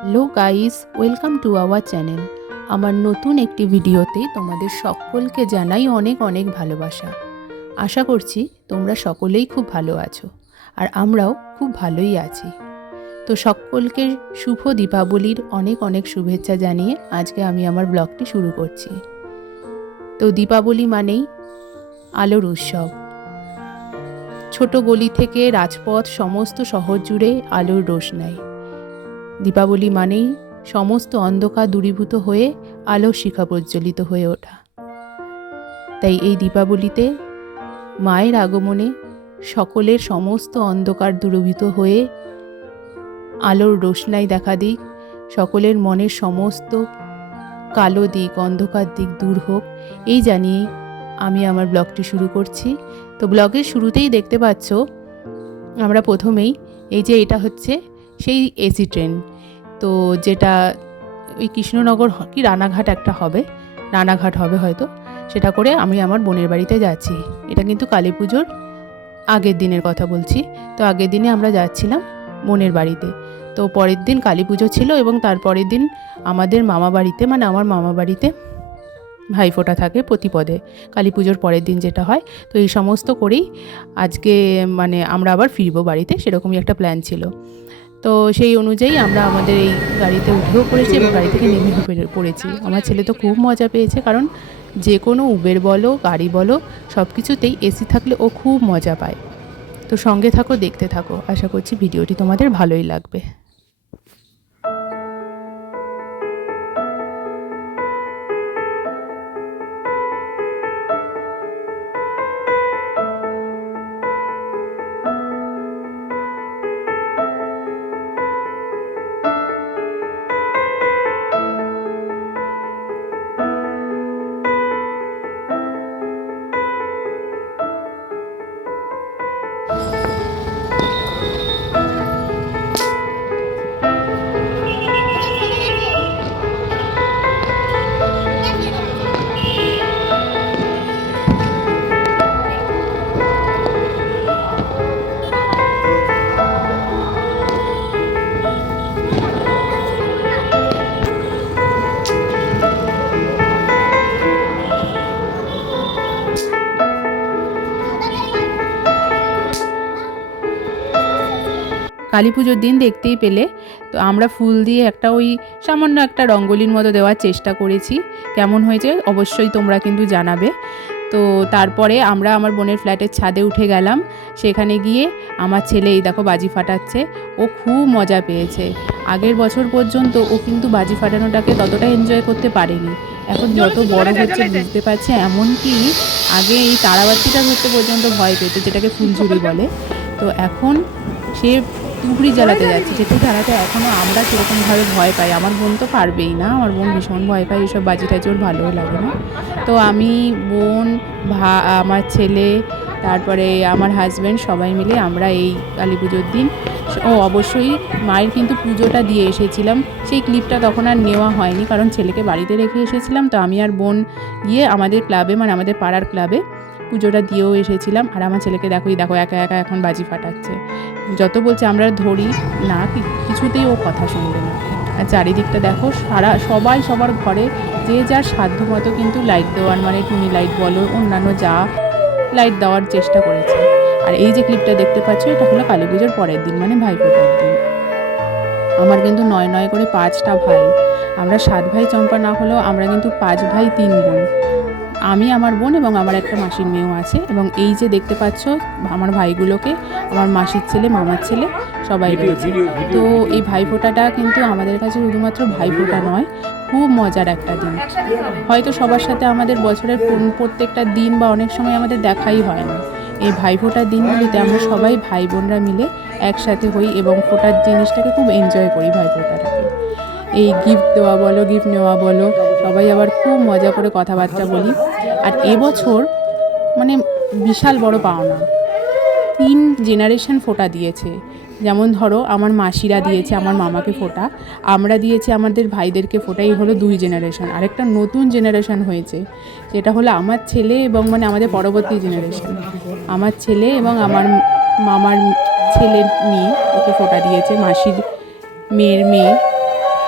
Hello guys, welcome to our channel. আমার নতুন একটি ভিডিওতে তোমাদের সকলকে জানাই অনেক অনেক ভালোবাসা। আশা করছি তোমরা সকলেই খুব ভালো আছো, আর আমরাও খুব ভালোই আছি। তো সকলকে শুভ দীপাবলির অনেক অনেক শুভেচ্ছা জানিয়ে আজকে আমি আমার ব্লগটি শুরু করছি। তো দীপাবলি মানেই আলোর উৎসব। ছোট গলি থেকে রাজপথ সমস্ত শহর জুড়ে আলোর রোশনাই। দীপাবলি মানেই সমস্ত অন্ধকার দূরীভূত হয়ে আলোর শিখা প্রজ্বলিত হয়ে ওঠা। তাই এই দীপাবলিতে মায়ের আগমনে সকলের সমস্ত অন্ধকার দূরীভূত হয়ে আলোর রোশনাই দেখা দিক, সকলের মনের সমস্ত কালো দিক, অন্ধকার দিক দূর হোক, এই জানিয়ে আমি আমার ব্লগটি শুরু করছি। তো ব্লগের শুরুতেই দেখতে পাচ্ছ আমরা প্রথমেই এই যে এটা হচ্ছে সেই এসি ট্রেন, তো যেটা ওই কৃষ্ণনগর কি রানাঘাট একটা হবে, রানাঘাট হবে হয়তো, সেটা করে আমি আমার বোনের বাড়িতে যাচ্ছি। এটা কিন্তু কালী পুজোর আগের দিনের কথা বলছি। তো আগের দিনে আমরা যাচ্ছিলাম বোনের বাড়িতে। তো পরের দিন কালী পুজো ছিল এবং তারপরের দিন আমাদের মামা বাড়িতে, মানে আমার মামা বাড়িতে ভাইফোঁটা থাকে প্রতিপদে, কালী পুজোর পরের দিন যেটা হয়। তো এই সমস্ত করেই আজকে মানে আমরা আবার ফিরবো বাড়িতে, সেরকমই একটা প্ল্যান ছিল। তো সেই অনুযায়ী আমরা আমাদের এই গাড়িতে উঠেও পড়েছি এবং গাড়ি থেকে নেমেও পড়েছি। আমার ছেলে তো খুব মজা পেয়েছে, কারণ যে কোনো উবের বলো, গাড়ি বলো, সব কিছুতেই এসি থাকলে ও খুব মজা পায়। তো সঙ্গে থাকো, দেখতে থাকো, আশা করছি ভিডিওটি তোমাদের ভালোই লাগবে। কালী পুজোর দিন দেখতেই পেলে তো আমরা ফুল দিয়ে একটা ওই সামান্য একটা রঙ্গোলির মতো দেওয়ার চেষ্টা করেছি। কেমন হয়েছে অবশ্যই তোমরা কিন্তু জানাবে। তো তারপরে আমরা আমার বোনের ফ্ল্যাটের ছাদে উঠে গেলাম। সেখানে গিয়ে আমার ছেলে এই দেখো বাজি ফাটাচ্ছে, ও খুব মজা পেয়েছে। আগের বছর পর্যন্ত ও কিন্তু বাজি ফাটানোটাকে ততটা এনজয় করতে পারেনি। এখন যত বড় হচ্ছে বুঝতে পারছে, এমনকি আগে এই তারাবাতিটা ধরতে পর্যন্ত ভয় পেত, যেটাকে ফুলঝুরি বলে। তো এখন সে তুবড়ি জ্বালাতে যাচ্ছে, যেটা জ্বালাতে এখনও আমরা সেরকমভাবে ভয় পাই। আমার বোন তো পারবেই না, আমার বোন ভীষণ ভয় পায়, এসব বাজি টাজি ওর ভালোও লাগে না। তো আমি, বোন, আমার ছেলে, তারপরে আমার হাজব্যান্ড, সবাই মিলে আমরা এই কালী পুজোর দিন অবশ্যই মায়ের কিন্তু পুজোটা দিয়ে এসেছিলাম। সেই ক্লিপটা তখন আর নেওয়া হয়নি, কারণ ছেলেকে বাড়িতে রেখে এসেছিলাম। তো আমি আর বোন গিয়ে আমাদের ক্লাবে, মানে আমাদের পাড়ার ক্লাবে পুজোটা দিয়েও এসেছিলাম। আর আমার ছেলেকে দেখো একা একা এখন বাজি ফাটাচ্ছে। যত বলছে আমরা ধরি না, কিছুতেই ও কথা শুনবে না। আর চারিদিকটা দেখো, সবাই সবার ঘরে যে যার সাধ্য মতো কিন্তু লাইট দেওয়ার, মানে টুনি লাইট বলো, অন্যান্য যা লাইট দেওয়ার চেষ্টা করেছে। আর এই যে ক্লিপটা দেখতে পাচ্ছ, এটা হলো কালী পুজোর পরের দিন, মানে ভাইফোঁটার দিন। আমার কিন্তু 9 করে 5টা ভাই। আমরা 7 ভাই চম্পা না হলেও আমরা কিন্তু 5 ভাই 3 বোন। আমি, আমার বোন এবং আমার একটা মাসির মেয়েও আছে। এবং এই যে দেখতে পাচ্ছ আমার ভাইগুলোকে, আমার মাসির ছেলে, মামার ছেলে, সবাই রয়েছে। তো এই ভাইফোঁটাটা কিন্তু আমাদের কাছে শুধুমাত্র ভাইফোঁটা নয়, খুব মজার একটা দিন। হয়তো সবার সাথে আমাদের বছরের প্রত্যেকটা দিন বা অনেক সময় আমাদের দেখাই হয় না। এই ভাইফোঁটার দিনগুলিতে আমরা সবাই ভাই বোনরা মিলে একসাথে হই এবং ফোঁটার জিনিসটাকে খুব এনজয় করি, ভাইফোঁটাটাকে। এই গিফট দেওয়া বলো, গিফট নেওয়া বলো, সবাই আবার খুব মজা করে কথাবার্তা বলি। আর এবছর মানে বিশাল বড় পাওনা, 3 জেনারেশন ফোঁটা দিয়েছে। যেমন ধরো আমার মাসিরা দিয়েছে আমার মামাকে ফোঁটা, আমরা দিয়েছি আমাদের ভাইদেরকে ফোঁটা। এই হলো 2 জেনারেশন। আরেকটা নতুন জেনারেশন হয়েছে, যেটা হলো আমার ছেলে এবং মানে আমাদের পরবর্তী জেনারেশন, আমার ছেলে এবং আমার মামার ছেলের মেয়ে ওকে ফোঁটা দিয়েছে, মাসির মেয়ের মেয়ে।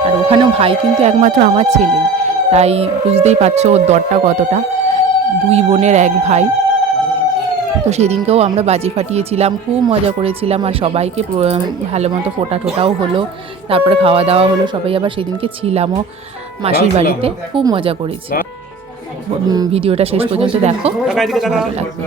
আর ওখানেও ভাই কিন্তু একমাত্র আমার ছেলেই, তাই বুঝতেই পারছো ওর দরটা কতটা। 2 বোনের 1 ভাই। তো সেদিনকেও আমরা বাজি ফাটিয়েছিলাম, খুব মজা করেছিলাম, আর সবাইকে ভালো মতো ফোটা টোটাও হলো, তারপরে খাওয়া দাওয়া হলো। সবাই আবার সেদিনকে ছিলামও মাসির বাড়িতে, খুব মজা করেছি। ভিডিওটা শেষ পর্যন্ত দেখো, ভালো লাগবে।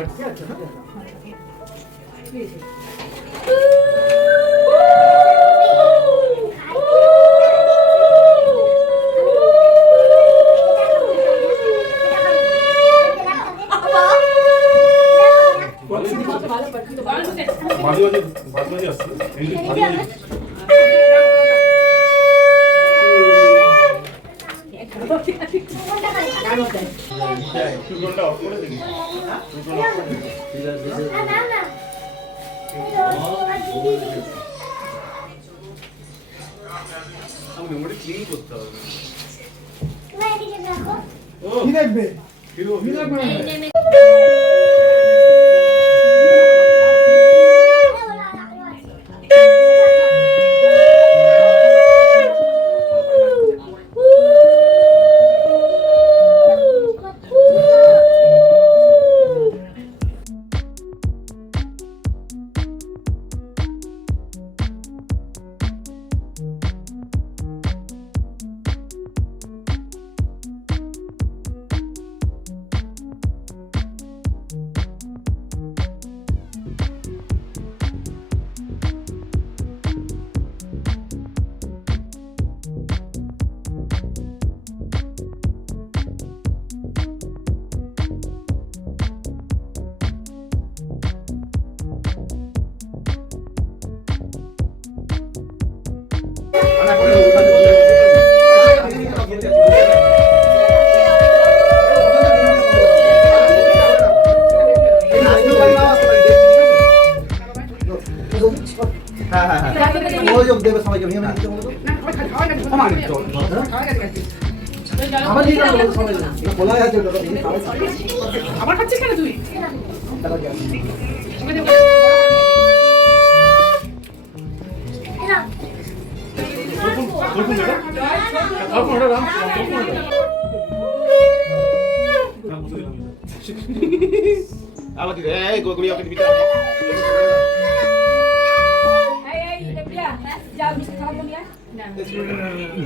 আমার খাচ্ছিস কেন তুই?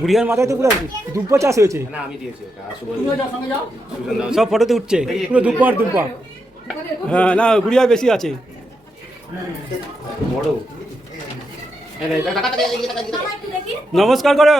গুড়িয়ার মাথায় তো পুরো দুব্বা চাষ হয়েছে, সব ফটোতে উঠছে পুরো দুব্বা আর দুব্বা। হ্যাঁ না, গুড়িয়া বেশি আছে। নমস্কার করো।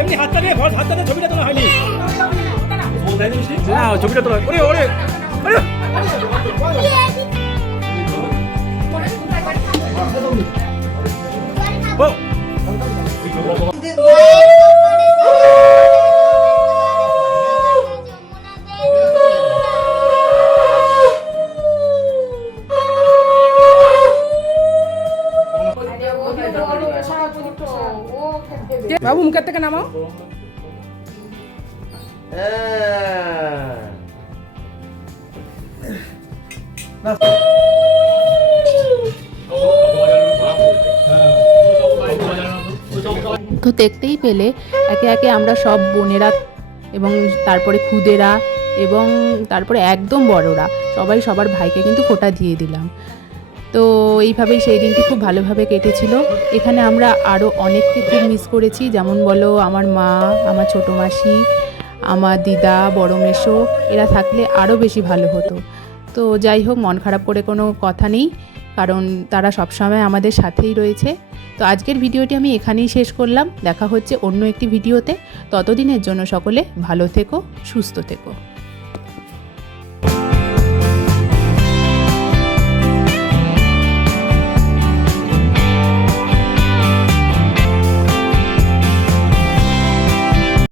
এমনি হাতটা দিয়ে ছবিটা তোলা হয়নি, ছবিটা তোলা। ওরে ওরে বাবু মুখের থেকে নামাও। তো দেখতেই পেলে একে একে আমরা সব বোনেরা এবং তারপরে খুদেরা এবং তারপরে একদম বড়রা সবাই সবার ভাইকে কিন্তু ফোঁটা দিয়ে দিলাম। তো এইভাবেই সেই দিনটি খুব ভালোভাবে কেটেছিল। এখানে আমরা আরও অনেককে খুব মিস করেছি, যেমন বলো আমার মা, আমার ছোটো মাসি, আমার দিদা, বড় মেসো এরা থাকলে আরও বেশি ভালো হতো। তো যাই হোক, মন খারাপ করে কোনো কথা নেই, কারণ তারা সবসময় আমাদের সাথেই রয়েছে। তো আজকের ভিডিওটি আমি এখানেই শেষ করলাম। দেখা হচ্ছে অন্য একটি ভিডিওতে। ততদিনের জন্য সকলে ভালো থেকো, সুস্থ থেকো।